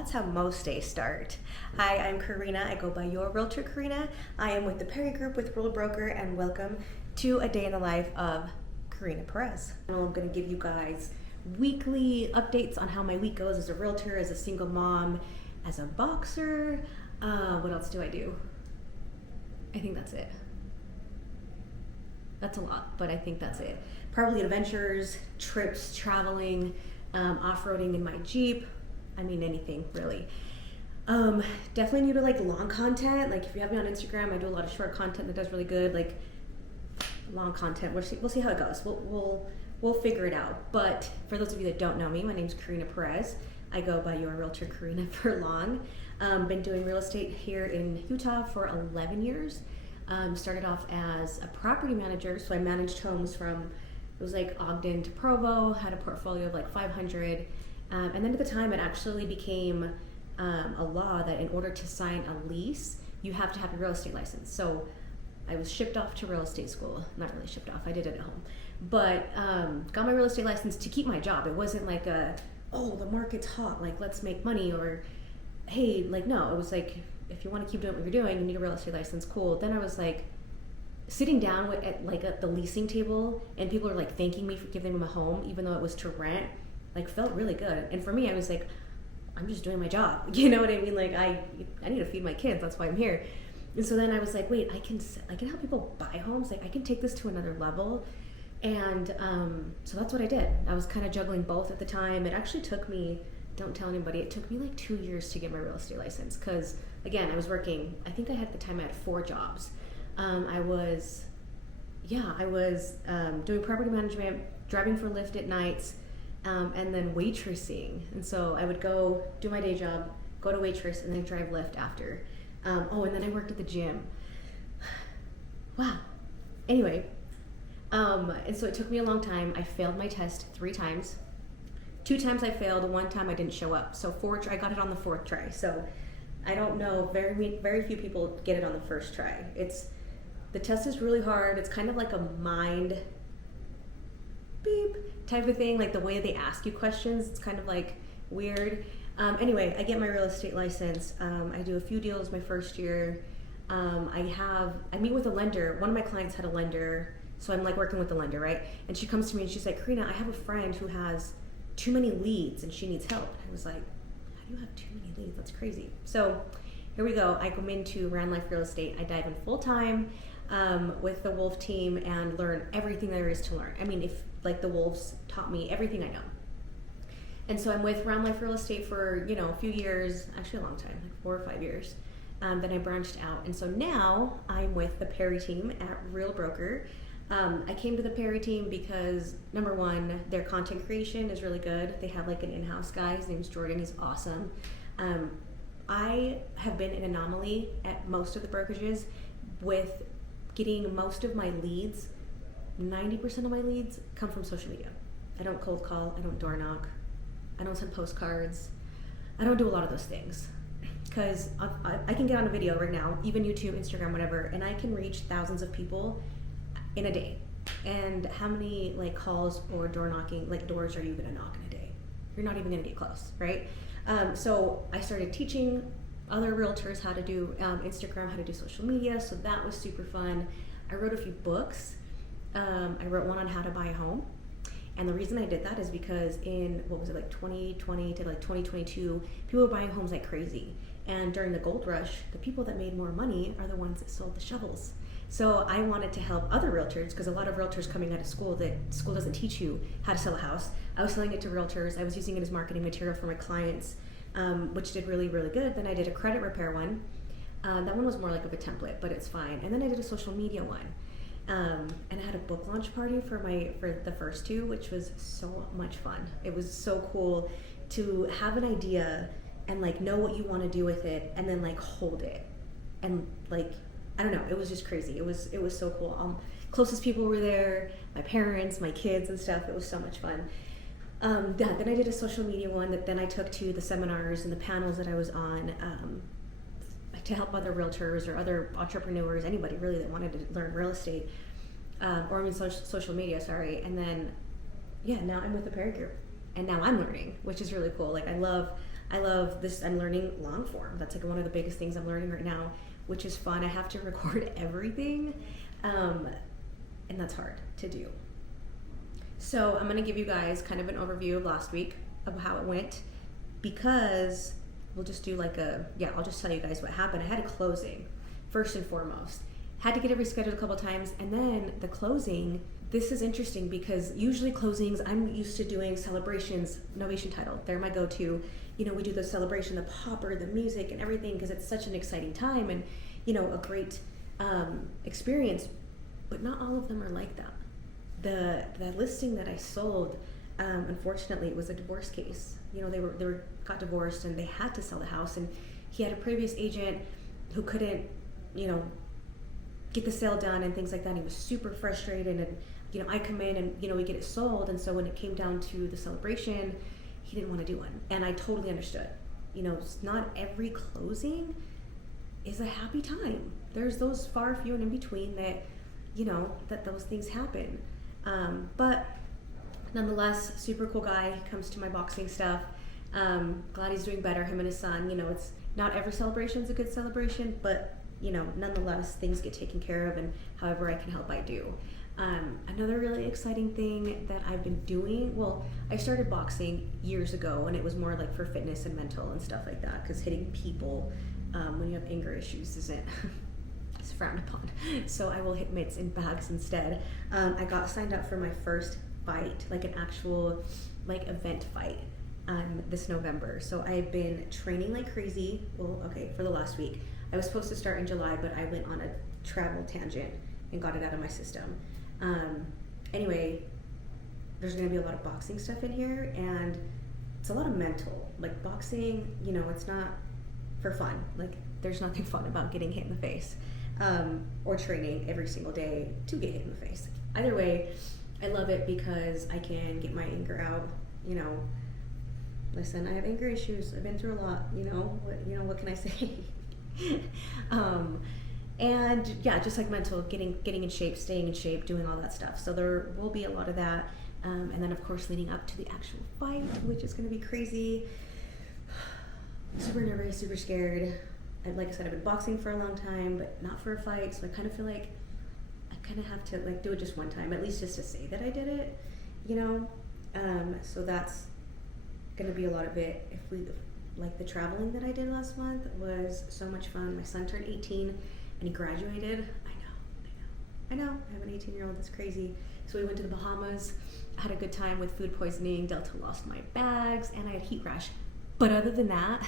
that's how most days start. Hi, I'm Karina. I go by your Realtor Karina. I am with the Perry Group with Real Broker, and welcome to a day in the life of Karina Perez. I'm going to give you guys weekly updates on how my week goes as a realtor, as a single mom, as a boxer. What else do I do? I think that's it. That's a lot, but I think that's it. Probably adventures, trips, traveling, off-roading in my Jeep. I mean, anything really. Definitely new to like long content. Like if you have me on Instagram, I do a lot of short content that does really good. Like long content, we'll see how it goes. We'll figure it out. But for those of you that don't know me, my name's Karina Perez. I go by your Realtor Karina for long. Been doing real estate here in Utah for 11 years. Started off as a property manager, so I managed homes from, it was like Ogden to Provo, had a portfolio of like 500. And then at the time, it actually became a law that in order to sign a lease, you have to have a real estate license. So I was shipped off to real estate school. Not really shipped off, I did it at home. But got my real estate license to keep my job. It wasn't like oh, the market's hot, like let's make money, or hey, like no, it was like, if you want to keep doing what you're doing, you need a real estate license, cool. Then I was like, sitting down at the leasing table, and people are like thanking me for giving them a home, even though it was to rent, like felt really good. And for me, I was like, I'm just doing my job. You know what I mean? Like I need to feed my kids. That's why I'm here. And so then I was like, wait, I can help people buy homes. Like I can take this to another level. And so that's what I did. I was kind of juggling both at the time. It actually took me, don't tell anybody, it took me like 2 years to get my real estate license. Cause again, I was working, I think I had at the time I had 4 jobs. I was doing property management, driving for Lyft at nights, and then waitressing. And so I would go do my day job, go to waitress, and then drive Lyft after. And then I worked at the gym. Wow. Anyway, and so it took me a long time. I failed my test 3 times. 2 times I failed, 1 time I didn't show up. So I got it on the 4th try. So I don't know, very few people get it on the first try. The test is really hard. It's kind of like a mind beep type of thing, like the way they ask you questions. It's kind of like weird. Anyway, I get my real estate license. I do a few deals my first year. I meet with a lender. One of my clients had a lender, so I'm like working with the lender, right? And she comes to me and she's like, Karina, I have a friend who has too many leads and she needs help. I was like, how do you have too many leads? That's crazy. So here we go. I come into Round Life Real Estate. I dive in full time with the Wolf team and learn everything there is to learn. I mean, if like the Wolves taught me everything I know. And so I'm with Round Life Real Estate for, a few years, actually a long time, like 4 or 5 years. Then I branched out. And so now I'm with the Perry team at Real Broker. I came to the Perry team because number one, their content creation is really good. They have like an in-house guy, his name's Jordan, he's awesome. I have been an anomaly at most of the brokerages with getting most of my leads. 90% of my leads come from social media. I don't cold call, I don't door knock, I don't send postcards, I don't do a lot of those things. Because I can get on a video right now, even YouTube, Instagram, whatever, and I can reach thousands of people in a day. And how many like calls or door knocking, like doors are you gonna knock in a day? You're not even gonna get close, right? So I started teaching other realtors how to do Instagram, how to do social media, so that was super fun. I wrote a few books. I wrote one on how to buy a home. And the reason I did that is because in, 2020 to like 2022, people were buying homes like crazy. And during the gold rush, the people that made more money are the ones that sold the shovels. So I wanted to help other realtors, because a lot of realtors coming out of school, that school doesn't teach you how to sell a house. I was selling it to realtors. I was using it as marketing material for my clients, which did really, really good. Then I did a credit repair one. That one was more like of a template, but it's fine. And then I did a social media one. And I had a book launch party for the first 2, which was so much fun. It was so cool to have an idea and like know what you want to do with it, and then like hold it, and like I don't know, it was just crazy. It was so cool. Closest people were there, my parents, my kids and stuff. It was so much fun. Then I did a social media one that then I took to the seminars and the panels that I was on to help other realtors or other entrepreneurs, anybody really that wanted to learn real estate, social media, sorry. And then, now I'm with the Perry Group, and now I'm learning, which is really cool. Like I love I love this. I'm learning long form. That's like one of the biggest things I'm learning right now, which is fun. I have to record everything, and that's hard to do. So I'm gonna give you guys kind of an overview of last week of how it went, because we'll just do like I'll just tell you guys what happened. I had a closing, first and foremost. Had to get it rescheduled a couple times, and then the closing, this is interesting because usually closings, I'm used to doing celebrations, Novation Title. They're my go-to. You know, we do the celebration, the popper, the music and everything, because it's such an exciting time and, you know, a great experience, but not all of them are like that. The listing that I sold, unfortunately, it was a divorce case. You know, they got divorced and they had to sell the house, and he had a previous agent who couldn't, you know, get the sale done and things like that. He was super frustrated, and you know, I come in and, you know, we get it sold, and so when it came down to the celebration, he didn't want to do one, and I totally understood. You know, not every closing is a happy time. There's those far few and in between that, you know, that those things happen. But nonetheless, super cool guy. He comes to my boxing stuff. Glad he's doing better, him and his son. You know, it's not every celebration is a good celebration, but you know, nonetheless, things get taken care of, and however I can help, I do. Another really exciting thing that I've been doing, well, I started boxing years ago, and it was more like for fitness and mental and stuff like that, because hitting people when you have anger issues isn't it's frowned upon. So I will hit mitts in bags instead. I got signed up for my first fight, like an actual like event fight, this November. So I've been training like crazy. Well, okay, for the last week. I was supposed to start in July, but I went on a travel tangent and got it out of my system. Anyway, there's going to be a lot of boxing stuff in here, and it's a lot of mental. Like boxing, you know, it's not for fun. Like there's nothing fun about getting hit in the face, or training every single day to get hit in the face. Either way, I love it because I can get my anger out. You know, listen, I have anger issues. I've been through a lot. What can I say? And yeah, just like mental, getting in shape, staying in shape, doing all that stuff. So there will be a lot of that. And then of course leading up to the actual fight, which is going to be crazy. Super nervous, super scared. Like I said, I've been boxing for a long time, but not for a fight. So I kind of feel like I kind of have to like do it just one time, at least just to say that I did it, you know? So that's going to be a lot of it. Like the traveling that I did last month was so much fun. My son turned 18 and he graduated. I know. I have an 18-year-old that's crazy. So we went to the Bahamas, had a good time with food poisoning. Delta lost my bags, and I had heat rash. But other than that,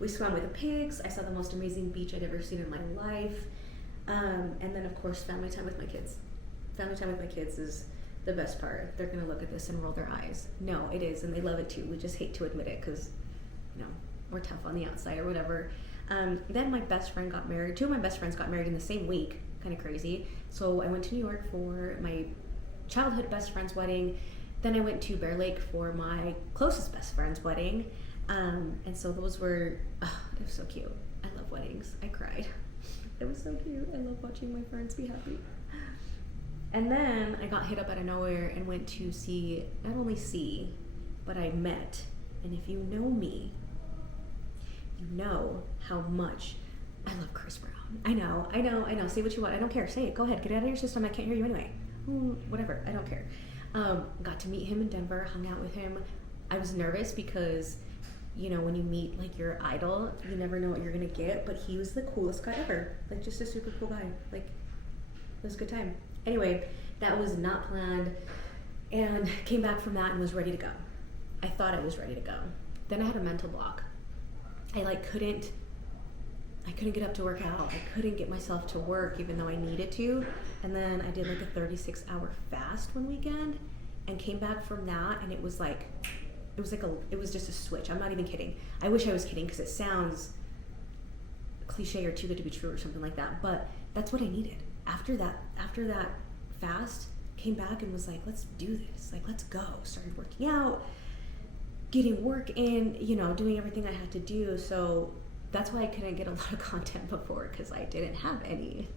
we swam with the pigs. I saw the most amazing beach I'd ever seen in my life. And then of course, family time with my kids. Family time with my kids is the best part. They're gonna look at this and roll their eyes. No, it is, and they love it too. We just hate to admit it because, you know, we're tough on the outside or whatever. Then my best friend got married. Two of my best friends got married in the same week. Kind of crazy. So I went to New York for my childhood best friend's wedding. Then I went to Bear Lake for my closest best friend's wedding. And so those were, it was so cute. I love weddings. I cried. It was so cute. I love watching my friends be happy. And then I got hit up out of nowhere and went to not only see, but I met. And if you know me, you know how much I love Chris Brown. I know. Say what you want. I don't care. Say it. Go ahead. Get it out of your system. I can't hear you anyway. Whatever. I don't care. Got to meet him in Denver, hung out with him. I was nervous because, you know, when you meet like your idol, you never know what you're going to get, but he was the coolest guy ever. Like just a super cool guy. Like it was a good time. Anyway, that was not planned, and came back from that and was ready to go. I thought I was ready to go. Then I had a mental block. I couldn't get up to work out. I couldn't get myself to work even though I needed to. And then I did like a 36-hour fast one weekend and came back from that, and it was just a switch. I'm not even kidding. I wish I was kidding because it sounds cliche or too good to be true or something like that, but that's what I needed. After that fast, came back and was like, let's do this. Like, let's go. Started working out, getting work in, you know, doing everything I had to do. So that's why I couldn't get a lot of content before, because I didn't have any.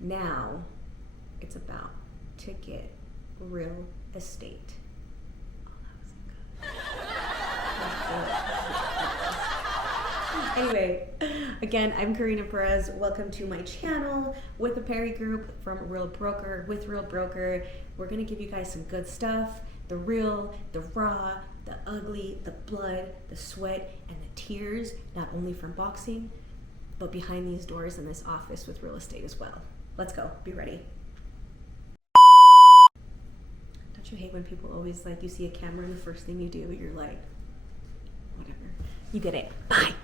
Now it's about to get real estate. Oh, that was good. Anyway, again, I'm Karina Perez. Welcome to my channel with the Perry Group from Real Broker with Real Broker. We're gonna give you guys some good stuff, the real, the raw, the ugly, the blood, the sweat, and the tears, not only from boxing, but behind these doors in this office with real estate as well. Let's go, be ready. Don't you hate when people always like, you see a camera and the first thing you do, you're like, whatever. You get it, bye.